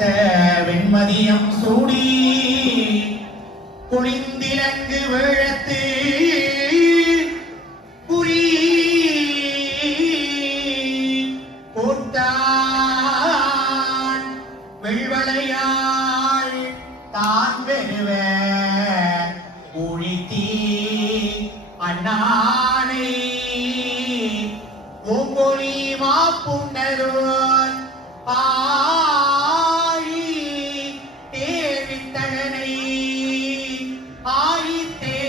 பூத்த வெண்மதியம் சூடி குளிந்திலங்கு வேழத்து புரி போட்டான் வெள்வளையாள் தான் பெறுவ ஊழித்தீ அண்ணானை ஓங்கொலி மாப்புண்டரோன் ஆழி தேவித்தகனை ஆழித்தே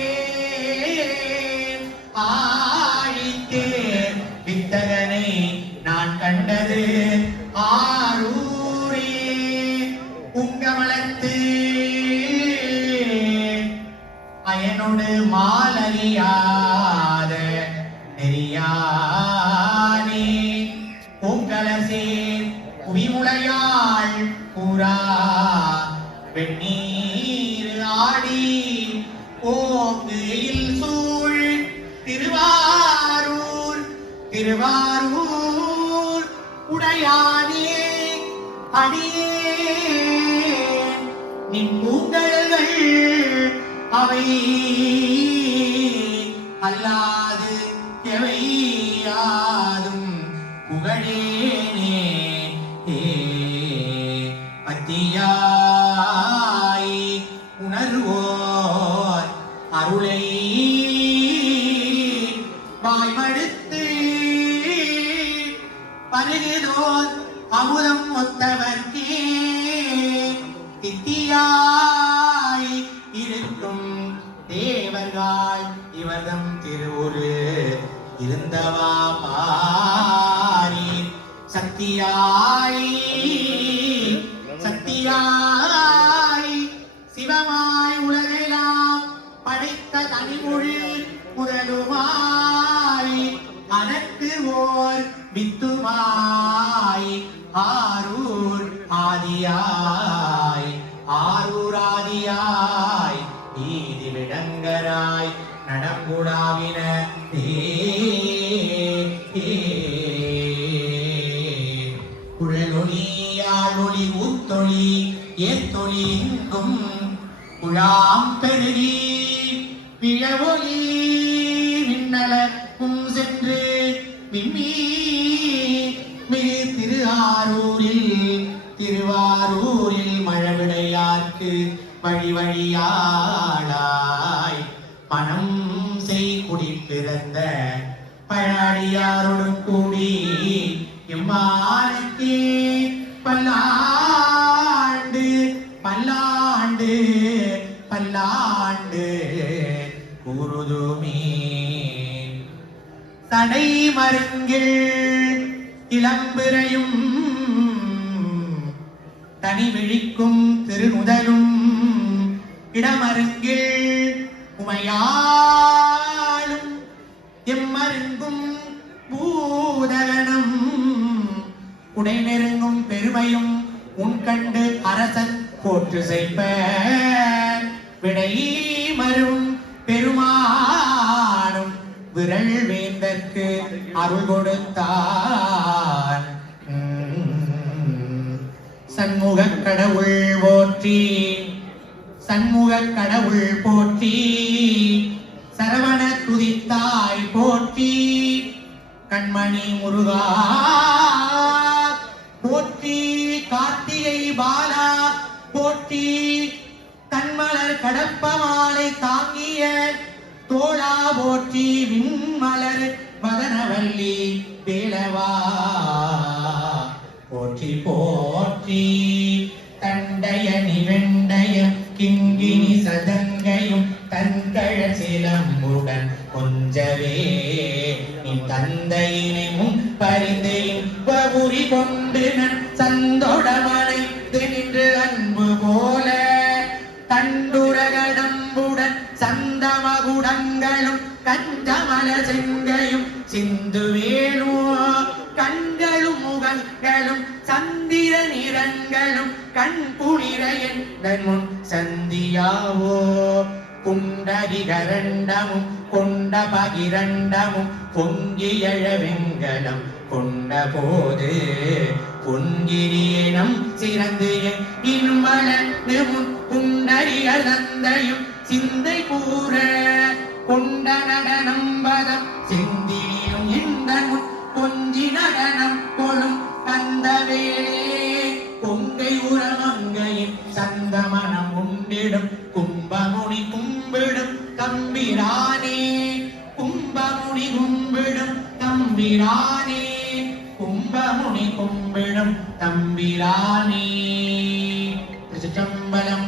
வித்தகனை நான் கண்டது ஆரூரே உங்கமலத்து அயனோடு மாலறியாத நெறியானே பூங்கலசே குவிமுளையாள் பூரா வெண்ணீர் ஆடி ஓங்கையில் சூழ் திருவாரூர் உடையானே அடியே நின் பூங்கல்கள் அவை அல்லாது எவையாதும் புகழேனே பத்தியாய் உணர்வோர் அருளை வாய்மடுத்து பருகுதோர் அமுதம் ஒத்தவர்க்கே தித்தியாய் இருக்கும் தேவர்கள் இவர்தம் திருவுரு இருந்தவா பாரி சக்தியாய் சிவமாய் உலகெல்லாம் படைத்த தனிமொழி முதலுமாய் அதற்கு ஓர் வித்துமாய் ஆரூர் ஆதியாய் ஈதி விடங்கராய் நடங்குடாவின குழலொளியாழொளி ஊத்தொளி ஏத்தொளி எங்கும் குழாம் பெருகி பிழவொலி விண்ணலக்கும் சென்று விம்மி மிகு திருவாரூரில் மழவிடையார்க்கு வழி வழியாளாய் பணம் செய் குடி பிறந்த பழாடியாரோடு கூடி எம்மானுக்கே பல்லாண்டு பல்லாண்டு பல்லாண்டு கூறுதுமே தடை மருங்கில் இளம்பிறையும் தனி விழிக்கும் திருநுதலும் இடமருங்கில் உமையாளும் எம்மருங்கும் பூதகனம் உடை நெருங்கும் பெருமையும் உன் கண்டு அரசன் போற்று செய்ப்ப விடை மரும் பெருமானும் விரல் வேந்தற்கு அருள் கொடுத்தான் சண்முகக் கடவுள் போற்றி சண்முகக் கடவுள் போற்றி சரவண துதித்தாய் போற்றி கண்மணி முருகா போற்றி கார்த்திகை பாலா போற்றி தன்மலர் கடப்பமாலை தாங்கிய தோழா போற்றி விண்மலர் மதனவல்லி வேலவா போற்றி போற்றி தண்டய நிவெண்டயம் கிங்கினி சதங்கையும் தன்கழ சிலம்புடன் கொஞ்சவே நின் தந்தையினை முன் பரிந்தையும் வபுரி கொண்டு நன் சந்தொடமனை நின்று அன்பு போல தண்டுரகடம்புடன் சந்தமகுடங்களும் கஞ்சமல செங்கையும் சிந்து வேணோ கண்களும் முகங்களும் சந்திர நிறங்களும் கண் குளிர என் முன் சந்தியாவோ குண்டரிகரண்டமும் கொண்ட பகிரண்டமும் பொங்கியழ வெங்கலம் கொண்ட போது பொன்கிரியனம் சிறந்து இன்னும் வளர்ந்து முன் புண்டறியல் தந்தையும் சிந்தை கூற கொண்ட நடனம் பதம் சிந்தினியும் இந்த முன் கொஞ்சி நடனம் கொளும் கந்தவேலே கொங்கை உரமங்கையின் சந்தமனம் உண்டிடும் கும்பமுனி கும்பிடும் தம்பிரானே கும்பமுனி கும்பிடும் தம்பிரானே கும்பமுனி கும்பிடும் தம்பிரானே திருச்சிற்றம்பலம்.